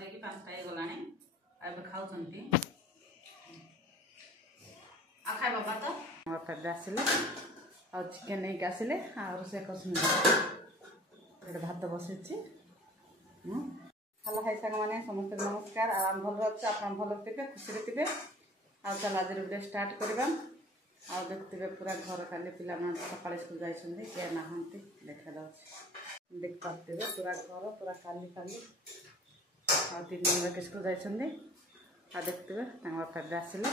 ଦେଇକି 5ଟା ହେଇଗଲାଣି। ଏବେ ଖାଉଛନ୍ତି। ଆଉ ଖାଇବା ଭାତ ହଠାତ୍ ଆସିଲେ ଆଉ ଚିକେନ୍ ନେଇକି ଆସିଲେ ଆଉ ରୋଷେଇ କରୁଛନ୍ତି। ଏଠି ଭାତ ବସିଛି। ହ୍ୟାଲୋ ହାଇ ସାଙ୍ଗମାନେ ସମସ୍ତେ ନମସ୍କାର। ଆଉ ଆମେ ଭଲ ଅଛୁ, ଆପଣ ଭଲ ଥିବେ, ଖୁସିରେ ଥିବେ। ଆଉ ଚାଲ ଆଜିର ଭିଡ଼ିଓ ଷ୍ଟାର୍ଟ କରିବା। ଆଉ ଦେଖୁଥିବେ ପୁରା ଘର କାଲି ପିଲାମାନେ ସକାଳେ ସ୍କୁଲ ଯାଇଛନ୍ତି, କିଏ ନାହାନ୍ତି ଦେଖାଯାଉଛି। ଦେଖିପାରୁଥିବେ ପୁରା ଘର ପୁରା କାଲି ଆଉ 3 ଦିନ ବାକି ସ୍କୁଲ ଯାଇଛନ୍ତି। ଆଉ ଦେଖୁଥିବେ ତାଙ୍କ ବାପା ଆସିଲେ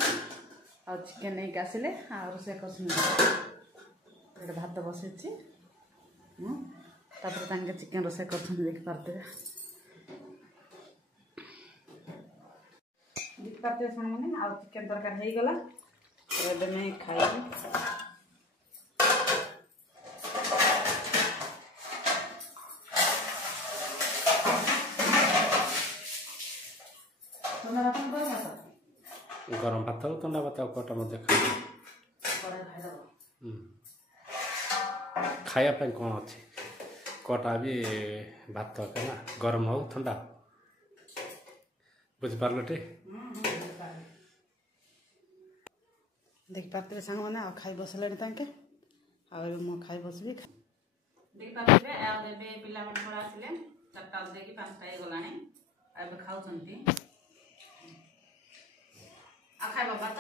ଆଉ ଚିକେନ୍ ନେଇକି ଆସିଲେ ଆଉ ରୋଷେଇ କରୁଛନ୍ତି। ଏଠି ଭାତ ବସିଛି। ତାପରେ ତାଙ୍କେ ଚିକେନ୍ ରୋଷେଇ କରୁଛନ୍ତି ଦେଖିପାରୁଥିବେ। ଦେଖିପାରୁଥିବେ ସାଙ୍ଗମାନେ ଆଉ ଚିକେନ୍ ତରକାରୀ ହେଇଗଲା। ଏବେ ନେଇ ଖାଇବି। गरम भात थंडा भात कोटा मध्य खाया कौन अच्छे कोटा भी भात ना गरम हो ठंडा बुझिपार टे देखिपारे सांग मैंने खाई बसले मु खाई बसबी देखिपारे पिला आसिले 4टा देखिए 5टा गलानी खाऊँ। आ खाଇବା ଭାତ